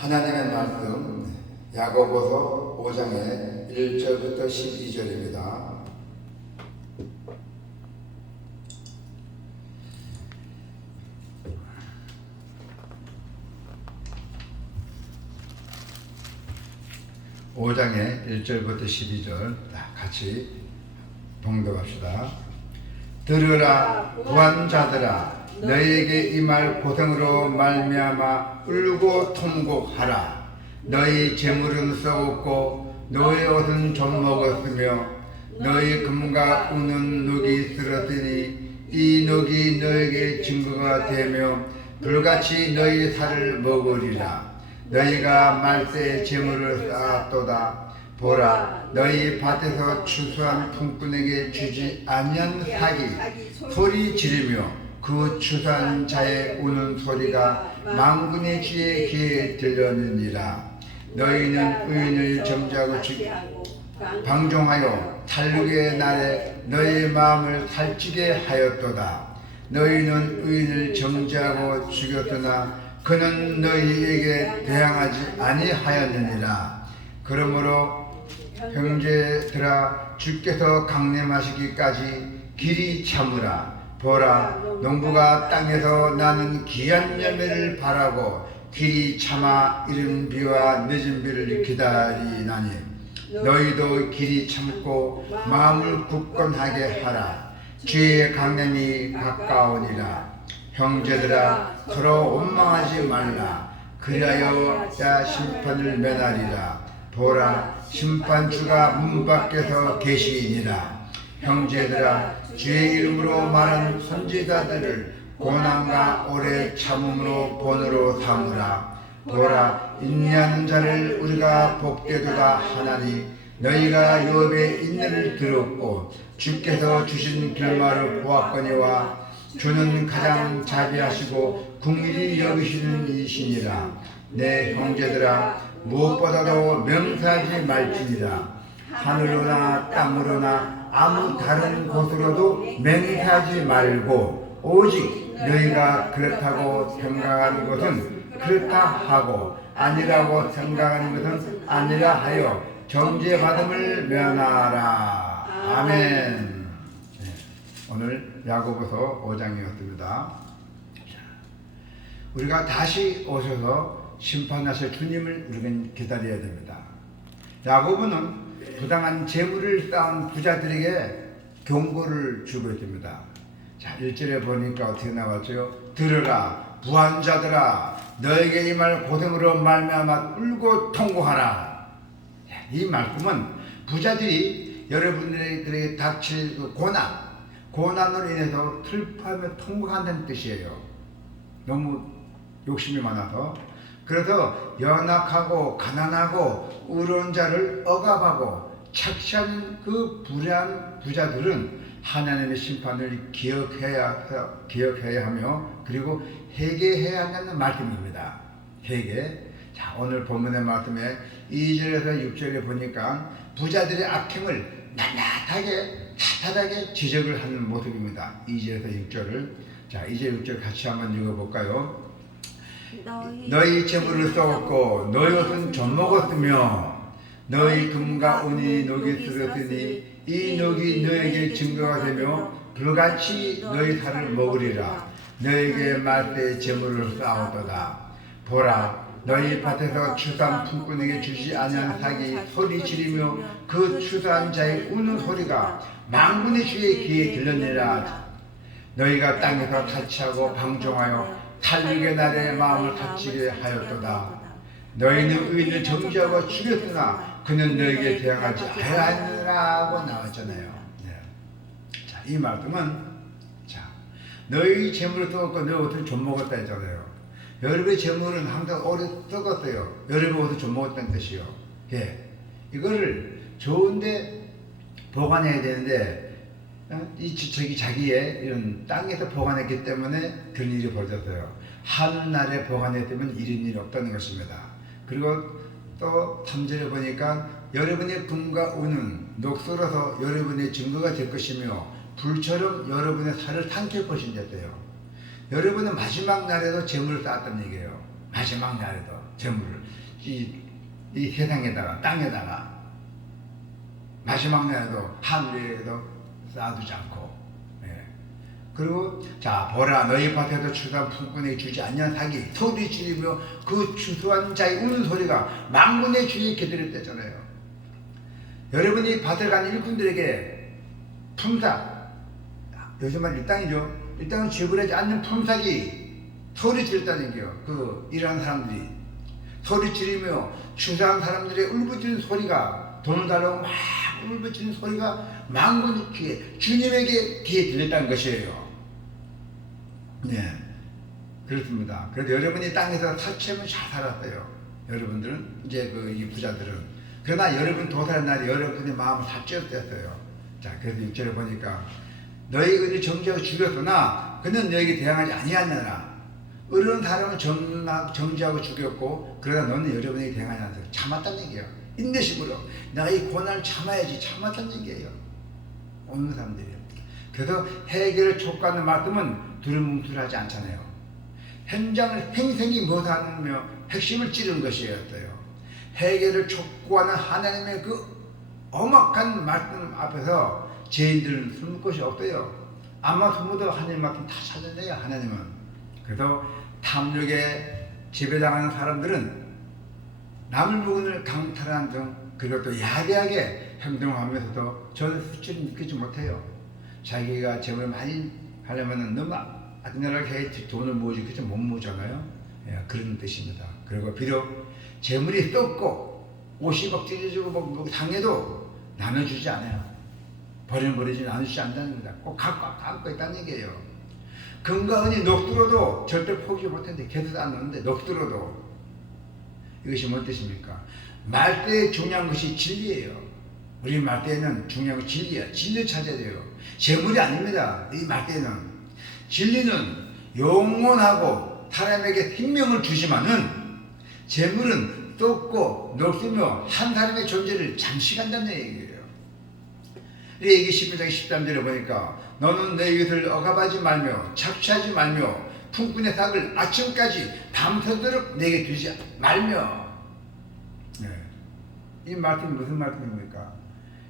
하나님의 말씀 야고보서 5장의 1절부터 12절입니다. (5장의) 1절부터 12절 같이 봉독합시다. 들으라 부한자들아, 너희에게 이 말 고생으로 말미암아 울고 통곡하라. 너희 재물은 썩었고 너희 옷은 좀 먹었으며 너희 금과 은은 녹이 쓸었으니 이 녹이 너에게 증거가 되며 불같이 너희 살을 먹으리라. 너희가 말세에 재물을 쌓았도다. 보라, 너희 밭에서 추수한 품꾼에게 주지 아니한 사기 소리 지르며 그 추수한 자의 우는 소리가 만군의 주의 귀에 들렸느니라. 너희는 의인을 정죄하고 방종하여 탈육의 날에 너희의 마음을 살찌게 하였도다. 너희는 의인을 정죄하고 죽였으나 그는 너희에게 대항하지 아니하였느니라. 그러므로 형제들아, 주께서 강림하시기까지 길이 참으라. 보라, 농부가 땅에서 나는 귀한 열매를 바라고 길이 참아 이른 비와 늦은 비를 기다리나니 너희도 길이 참고 마음을 굳건하게 하라. 주의 강림이 가까우니라. 형제들아, 서로 원망하지 말라. 그리하여 자 심판을 면하리라. 보라, 심판주가 문 밖에서 계시니라. 형제들아, 주의 이름으로 말하는 선지자들을 고난과 오래 참음으로 본으로 삼으라. 보라, 인내하는 자를 우리가 복되도다 하나니 너희가 욥의 인내를 들었고 주께서 주신 결말을 보았거니와 주는 가장 자비하시고 긍휼히 여기시는 이시니라. 내 형제들아, 무엇보다도 명사하지 말지니라. 하늘로나 땅으로나 아무 다른 곳으로도 맹세하지 말고 오직 너희가 그렇다고 생각하는 것은 그렇다 하고 아니라고 생각하는 것은 아니라 하여 정죄받음을 면하라. 아멘. 오늘 야고보서 5장이었습니다. 우리가 다시 오셔서 심판하실 주님을 우리는 기다려야 됩니다. 야고보는 부당한 재물을 쌓은 부자들에게 경고를 주고 있습니다. 자, 1절에 보니까 어떻게 나왔죠? 들으라 부한자들아, 너에게 이 말 고생으로 말미암아 울고 통곡하라. 이 말씀은 부자들이 여러분들에게 닥칠 그 고난으로 인해서 슬퍼하며 통곡한다는 뜻이에요. 너무 욕심이 많아서. 그래서 연약하고 가난하고 의로운 자를 억압하고 착시한 그 불의한 부자들은 하나님의 심판을 기억해야 하며 그리고 회개해야 한다는 말씀입니다. 회개. 자, 오늘 본문의 말씀에 2절에서 6절에 보니까 부자들의 악행을 낱낱하게 지적을 하는 모습입니다. 2절에서 6절을. 자, 2절 6절 같이 한번 읽어볼까요? 너희 재물을 썩었고 너희 옷은 좀 먹었으며 너희 금과 은이 녹이 쓸었으니 이 녹이 너에게 증거가 되며 불같이 너희 살을 먹으리라. 너에게 말세에 재물을 쌓았도다. 보라, 너희 밭에서 추수한 품꾼에게 주지 아니한 사기 소리 지르며 그 추수한 자의 우는 소리가 만군의 주의 귀에 들렸느니라. 너희가 땅에서 탈취하고 방종하여 탈육의 날에 마음을 갇히게 하였도다. 너희는 의인을 정죄하고 죽였으나 그는 너희에게 대항하지 아니하니라고 나왔잖아요. 네. 자, 이 말씀은 너희 재물을 썩었고 너희 옷을 좀 먹었다 했잖아요. 여러분의 재물은 항상 오래 썩었어요. 여러분 옷을 좀 먹었다는 뜻이요. 예. 이거를 좋은데 보관해야 되는데 자기의 이런 땅에서 보관했기 때문에 그런 일이 벌어졌어요. 하늘날에 보관했다면 이런 일이 없다는 것입니다. 그리고 또 3절에 보니까 여러분의 금과 은은 녹슬어서 여러분의 증거가 될 것이며 불처럼 여러분의 살을 삼킬 것인데요. 여러분은 마지막 날에도 재물을 쌓았다는 얘기예요. 마지막 날에도 재물을 이 세상에다가 땅에다가 마지막 날에도 하늘에도 쌓아두지 않고, 예. 그리고 자 보라 너희 밭에도 추수한 품꾼에게 주지 않냐 사기 소리 지르며 그 추수한 자의 우는 소리가 만군의 주의 곁을 떼잖아요. 여러분이 밭을 가는 일꾼들에게 품삯, 요즘 말 일당이죠. 일당은 지불하지 않는 품삯이 소리 지르다는 얘기예요. 그 일하는 사람들이 소리 지르며 추수한 사람들의 울부짖는 소리가, 돈을 달라고 막 울부짖는 소리가 만군의 귀에, 주님에게 귀에 들렸다는 것이에요. 네, 그렇습니다. 그래도 여러분이 땅에서 사채면 잘 살았어요. 여러분들은 이제 이 부자들은. 그러나 여러분 도살한 날에 여러분의 마음을 삽질했어요. 자, 그래서 6절에 보니까 너희 의를 정죄하고 죽였으나 그는 너에게 대항하지 아니하느라. 의로운 사람은 정죄하고 죽였고 그러나 너는 여러분에게 대항하지 않았어요. 참았다는 얘기예요. 인내심으로 내가 이 고난을 참아야지 참았다는 얘기예요. 오는 사람들이에요. 그래서 해결을 촉구하는 말씀은 두루뭉술하지 않잖아요. 현장을 행생히 못하며 핵심을 찌르는 것이었어요. 해결을 촉구하는 하나님의 그 엄악한 말씀 앞에서 죄인들은 숨을 곳이 없어요. 아마 숨어도 하나님 말씀 다 찾아내요. 하나님은. 그래서 탐욕에 지배당하는 사람들은 남을 물건을 강탈하는 등 그리고 또 야비하게 행동하면서도 저는 수치를 느끼지 못해요. 자기가 재물을 많이 하려면 너무 악랄하게 돈을 모으지 그렇지 못 모으잖아요. 예, 그런 뜻입니다. 그리고 비록 재물이 썩고 옷이 막 찢어지고 뭐 당해도 나눠주지 않아요. 버리지 나누지 않는다는 겁니다. 꼭 갖고 있다는 얘기예요. 금과 은이 녹두로도 절대 포기 못했는데 걔도 안 넣는데 녹두로도. 이것이 뭔 뜻입니까? 말대에 중요한 것이 진리예요. 우리 말대에는 중요한 건 진리야. 진리 찾아야 돼요. 재물이 아닙니다. 이 말대에는. 진리는 영원하고 사람에게 생명을 주지만은 재물은 썩고 녹으며 한 사람의 존재를 잠시 간다는 얘기예요. 이게 11장 13절에 보니까 너는 내 이웃을 억압하지 말며 착취하지 말며 품꾼의 삭을 아침까지 밤새도록 내게 두지 말며. 네. 이 말씀이 무슨 말씀입니까?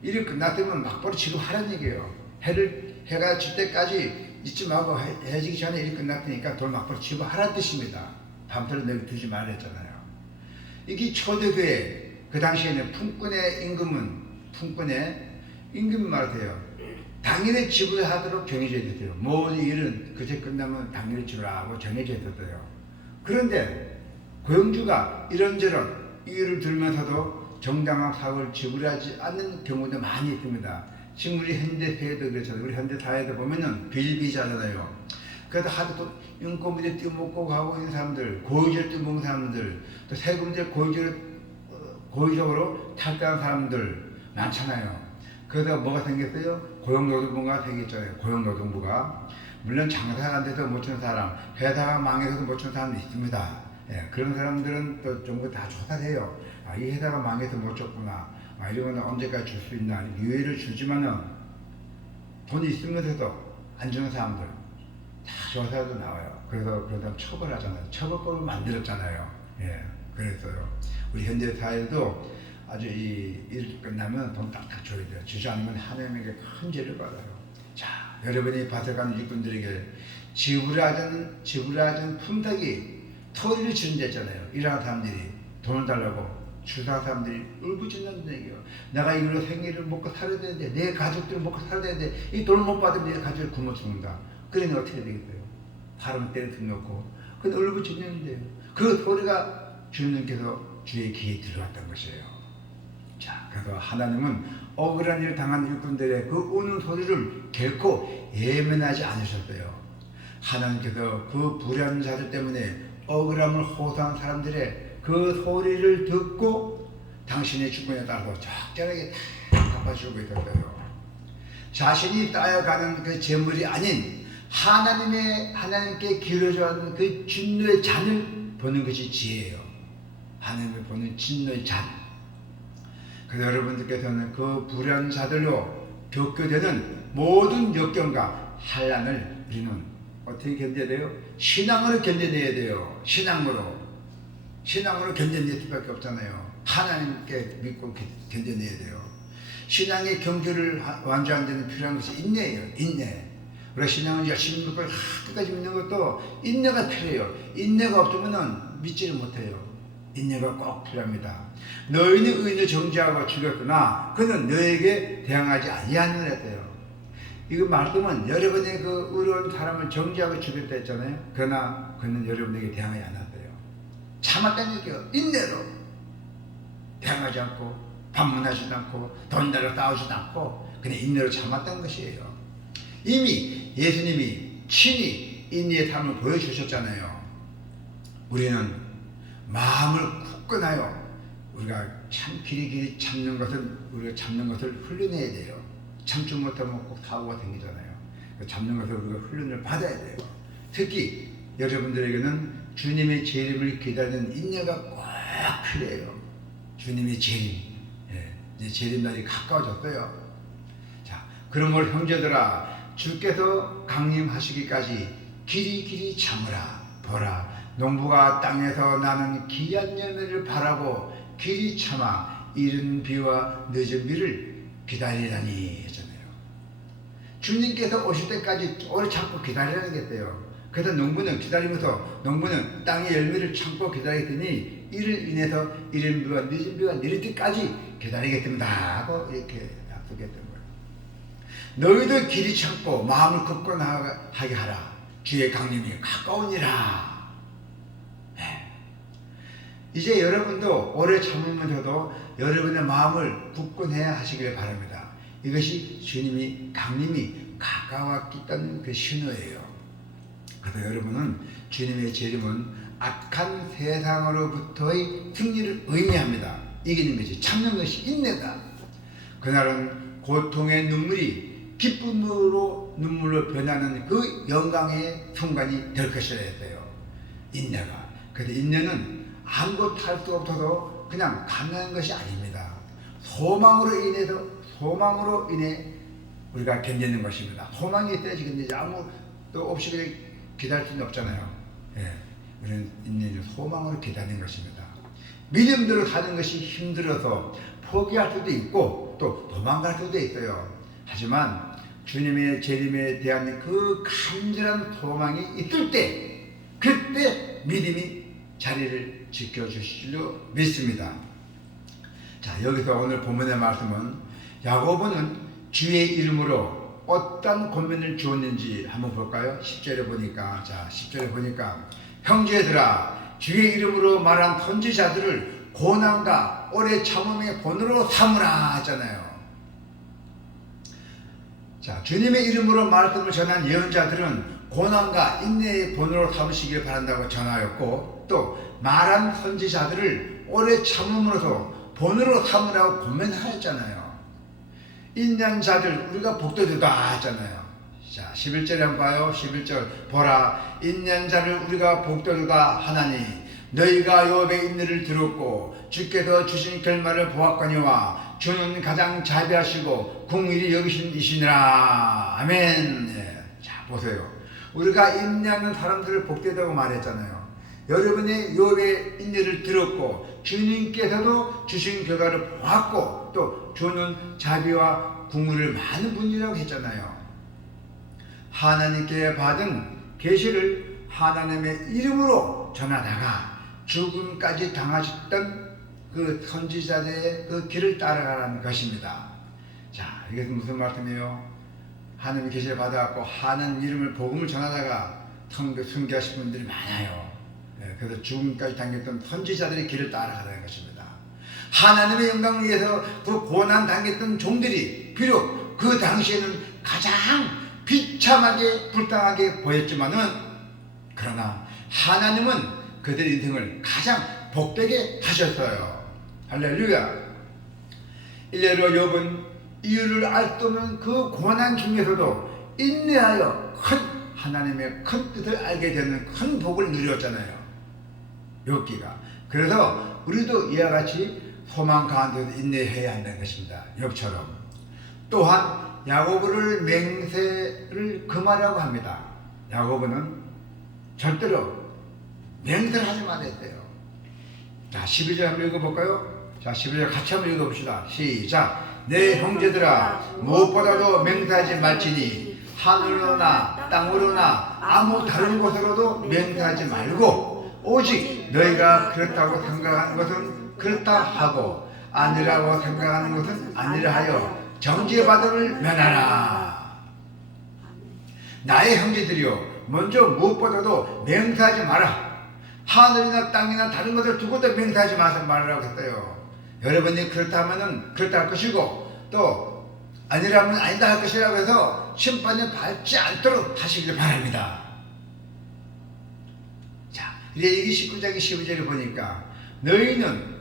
일이 끝났으면 막바로 지급하라는 얘기예요. 해가 질 때까지 잊지 말고 해 지기 전에 일이 끝났으니까 돈 막바로 지급하라는 뜻입니다. 밤새도록 내게 두지 말라 했잖아요. 이게 초대교회 그 당시에는 품꾼의 임금이 말하세요. 당일에 지불하도록 정해져 있었어요. 모든 일은 그제 끝나면 당일에 지불하고 정해져 있었어요. 그런데 고용주가 이런저런 이유를 들면서도 정당한 사업을 지불하지 않는 경우도 많이 있습니다. 지금 우리 현대사회도 그렇잖아요. 우리 현대사회도 보면은 비일비재하잖아요. 그래서 하도 또 인건비를 떼먹고 가고 있는 사람들, 고의적으로 떼먹는 사람들, 또 세금들 고의적으로 탈당한 사람들 많잖아요. 그러다 뭐가 생겼어요? 고용노동부가 생겼잖아요. 고용노동부가. 물론 장사가 안 돼서 못 치는 사람, 회사가 망해서 못 치는 사람도 있습니다. 예, 그런 사람들은 또 전부 다 조사를 해요. 아, 이 회사가 망해서 못 줬구나. 아, 이러면 언제까지 줄 수 있나. 유예를 주지만은 돈이 있으면서도 안 주는 사람들 다 조사도 나와요. 그래서 그런 사람 처벌하잖아요. 처벌법을 만들었잖아요. 예, 그랬어요. 우리 현대 사회도 아주 일 끝나면 돈 딱딱 줘야 돼요. 주지 않으면 하나님에게 큰 죄를 받아요. 자, 여러분이 밭에 가는 일꾼들에게 지불하자는 품삯이 토리를 주는 데잖아요. 일하는 사람들이 돈을 달라고 주사한 사람들이 울부짖는 얘기예요. 내가 이걸로 생일을 먹고 살아야 되는데 내 가족들을 먹고 살아야 되는데 이 돈을 못 받으면 내 가족을 굶어 죽는다. 그러니 어떻게 되겠어요? 바로 때려 등놓고 근데 울부짖는데요. 그 소리가 주님께서 주의 귀에 들어왔던 것이에요. 자, 그래서 하나님은 억울한 일을 당한 일꾼들의 그 우는 소리를 결코 예면하지 않으셨어요. 하나님께서 그 불의한 자들 때문에 억울함을 호소한 사람들의 그 소리를 듣고 당신의 주권에 따라서 적절하게 다 갚아주고 있었어요. 자신이 따여가는 그 재물이 아닌 하나님께 기울여져 있는 그 진노의 잔을 보는 것이 지혜예요. 하나님을 보는 진노의 잔. 그래서 여러분들께서는 그 불의한 자들로 겪게 되는 모든 역경과 환난을 우리는 어떻게 견뎌야 돼요? 신앙으로 견뎌내야 돼요. 신앙으로. 신앙으로 견뎌낼 수밖에 없잖아요. 하나님께 믿고 견뎌내야 돼요. 신앙의 경주를 완주하는 데는 필요한 것이 인내예요. 인내. 우리가 신앙을 열심히 믿고 끝까지 믿는 것도 인내가 필요해요. 인내가 없으면 믿지를 못해요. 인내가 꼭 필요합니다. 너희는 의인을 정죄하고 죽였구나. 그는 너에게 대항하지 아니하느라 했대요. 이거 말씀은 여러분의 그 의로운 사람을 정죄하고 죽였다 했잖아요. 그러나 그는 여러분에게 대항하지 않았대요. 참았다는 얘기예요. 인내로 대항하지 않고 반문하지도 않고 돈다로 싸우지도 않고 그냥 인내로 참았다는 것이에요. 이미 예수님이 친히 인내의 삶을 보여주셨잖아요. 우리는 마음을 굳건하여 우리가 참 길이 참는 것을 훈련해야 돼요. 참지 못하면 꼭 사고가 생기잖아요. 잡는 것을 우리가 훈련을 받아야 돼요. 특히 여러분들에게는 주님의 재림을 기다리는 인내가 꼭 필요해요. 주님의 재림, 이제 재림 날이 가까워졌어요. 자, 그러므로 형제들아, 주께서 강림하시기까지 길이 참으라. 보라, 농부가 땅에서 나는 귀한 열매를 바라고 길이 참아 이른 비와 늦은 비를 기다리라니 했잖아요. 주님께서 오실 때까지 오래 참고 기다리라는 게 있어요. 그래서 농부는 기다리면서 농부는 땅의 열매를 참고 기다리더니 이를 인해서 이른 비와 늦은 비가 내릴 때까지 기다리겠습니다 하고 이렇게 약속했던 거예요. 너희도 길이 참고 마음을 굳건하게 하라. 주의 강림이 가까우니라. 이제 여러분도 오래 참으면서도 여러분의 마음을 굳건해야 하시길 바랍니다. 이것이 주님이 강림이 가까웠다는 그 신호예요. 그래서 여러분은 주님의 재림은 악한 세상으로부터의 승리를 의미합니다. 이기는 것이 참는 것이 인내다. 그날은 고통의 눈물이 기쁨으로 눈물로 변하는 그 영광의 순간이 될 것이라 했어요. 인내가. 그런데 인내는 아무것도 할 수 없어서 그냥 감당하는 것이 아닙니다. 소망으로 인해 우리가 견디는 것입니다. 소망이 있어야지 견디지 아무것도 없이 그냥 기다릴 수는 없잖아요. 우리는 인내는 소망으로 기다리는 것입니다. 믿음대로 사는 것이 힘들어서 포기할 수도 있고 또 도망갈 수도 있어요. 하지만 주님의 재림에 대한 그 간절한 소망이 있을 때 그때 믿음이 자리를 지켜주실 줄 믿습니다. 자, 여기서 오늘 본문의 말씀은 야고보는 주의 이름으로 어떤 권면을 주었는지 한번 볼까요? 10절에 보니까, 자, 10절에 보니까 형제들아, 주의 이름으로 말한 선지자들을 고난과 오래 참음의 본으로 삼으라 하잖아요. 자, 주님의 이름으로 말씀을 전한 예언자들은 고난과 인내의 본으로 삼으시길 바란다고 전하였고, 또 말한 선지자들을 오래 참음으로써 본으로 삼으라고 권면하였잖아요. 인내한 자들 우리가 복되도다 하잖아요. 자, 11절에 한번 봐요. 11절 보라, 인내한 자를 우리가 복되도다 하나니 너희가 욥의 인내를 들었고 주께서 주신 결말을 보았거니와 주는 가장 자비하시고 긍휼히 여기신 이시니라. 아멘. 자, 보세요. 우리가 인내하는 사람들을 복되다고 말했잖아요. 여러분의 욥의 인내를 들었고 주님께서도 주신 결과를 보았고 또 주는 자비와 긍휼을 많은 분이라고 했잖아요. 하나님께 받은 계시를 하나님의 이름으로 전하다가 죽음까지 당하셨던 그 선지자들의 그 길을 따라가라는 것입니다. 자, 이것은 무슨 말씀이에요? 하나님의 계시를 받아갖고 하나님 이름을 복음을 전하다가 순교하신 분들이 많아요. 그래서 죽음까지 당겼던 선지자들의 길을 따라가라는 것입니다. 하나님의 영광을 위해서 그 고난 당겼던 종들이 비록 그 당시에는 가장 비참하게 불쌍하게 보였지만은 그러나 하나님은 그들의 인생을 가장 복되게 하셨어요. 할렐루야. 일례로 욥은 이유를 알 수 없는 그 고난 중에서도 인내하여 하나님의 큰 뜻을 알게 되는 큰 복을 누렸잖아요. 욥기가. 그래서 우리도 이와 같이 소망 가운데서 인내해야 한다는 것입니다. 욥처럼. 또한 야고보를 맹세를 금하라고 합니다. 야고보는 절대로 맹세를 하지 말았대요. 자, 12절 한번 읽어볼까요? 자, 12절 같이 한번 읽어봅시다. 시작. 내 형제들아, 무엇보다도 맹세하지 말지니 하늘로나 땅으로나 아무 다른 곳으로도 맹세하지 말고 오직 너희가 그렇다고 생각하는 것은 그렇다 하고 아니라고 생각하는 것은 아니라 하여 정죄받음을 면하라. 나의 형제들이여, 먼저 무엇보다도 맹세하지 마라. 하늘이나 땅이나 다른 것을 두고도 맹세하지 말라고 했어요. 여러분이 그렇다 하면은 그렇다 할 것이고, 또 아니라면 아니다 할 것이라고 해서 심판에 받지 않도록 하시길 바랍니다. 자, 레위기 19장 12절을 보니까 너희는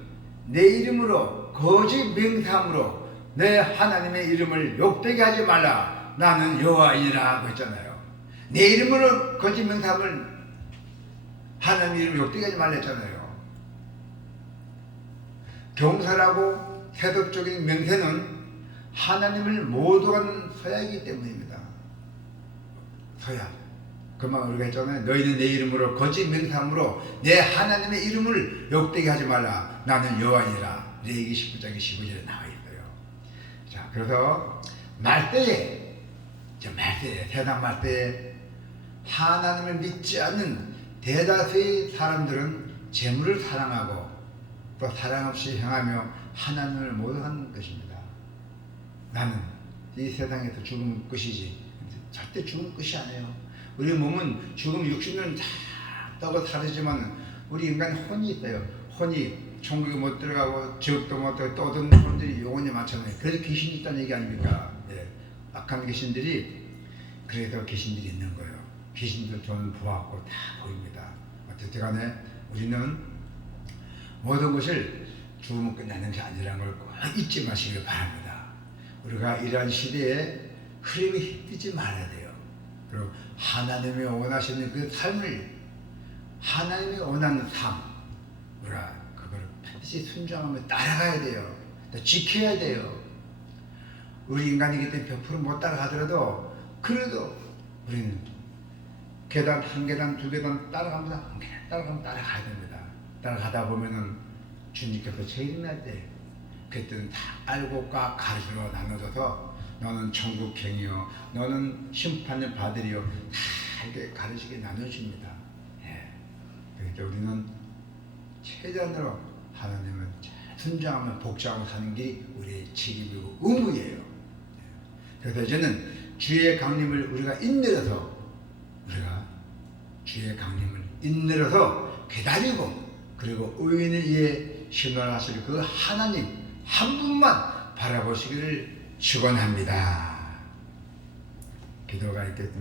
내 이름으로 거짓 맹세함으로 내 하나님의 이름을 욕되게 하지 말라. 나는 여호와이니라 하고 했잖아요. 내 이름으로 거짓 맹세함을 하나님의 이름을 욕되게 하지 말라 했잖아요. 경솔하고 세속적인 맹세는 하나님을 모독하는 서약이기 때문입니다. 서약. 그만 우리가 했잖아요. 너희는 내 이름으로 거짓 맹세함으로 내 하나님의 이름을 욕되게 하지 말라. 나는 여호와니라. 레위기 19장 15절에 나와 있어요. 자, 그래서 말때에 세상 말때에 하나님을 믿지 않는 대다수의 사람들은 재물을 사랑하고 또 사랑 없이 행하며 하나님을 모독하는 것입니다. 나는 이 세상에서 죽은 것이지 절대 죽은 것이 아니에요. 우리 몸은 죽음 60년 다 사르지만 우리 인간 혼이 있어요. 혼이 천국에 못 들어가고 지옥도 못 들어가고 떠드는 혼들이 영혼이 많잖아요. 그래서 귀신이 있다는 얘기 아닙니까? 네. 악한 귀신들이, 그래서 귀신들이 있는 거예요. 귀신들 저는 보았고 다 보입니다. 어쨌든 간에 우리는 모든 것을 죽으면 끝나는 게 아니라는 걸 꼭 잊지 마시길 바랍니다. 우리가 이러한 시대에 흐름이 휘두르지 말아야 돼요. 그리고 하나님이 원하시는 그 삶을, 하나님이 원하는 삶, 우리가 그걸 반드시 순종하며 따라가야 돼요. 또 지켜야 돼요. 우리 인간이기 때문에 100% 못 따라가더라도 그래도 우리는 계단 한 계단 두 계단 따라가면서 한 계단 따라가야 됩니다. 따라가다 보면은 주님께서 재림할 때 그때는 다 알고 꽉 가르쳐 나눠져서 너는 천국행이요, 너는 심판을 받으리요, 다 이렇게 가르치게 나눠줍니다. 예. 그러니까 우리는 최대한으로 하나님을 순종하며 복종하며 사는 게 우리의 책임이고 의무예요. 예. 그래서 이제는 주의 강림을 우리가 주의 강림을 인내려서 기다리고, 그리고 의인을 위해 신원하실 그 하나님 한 분만 바라보시기를 축원합니다. 기도가 있겠습니다.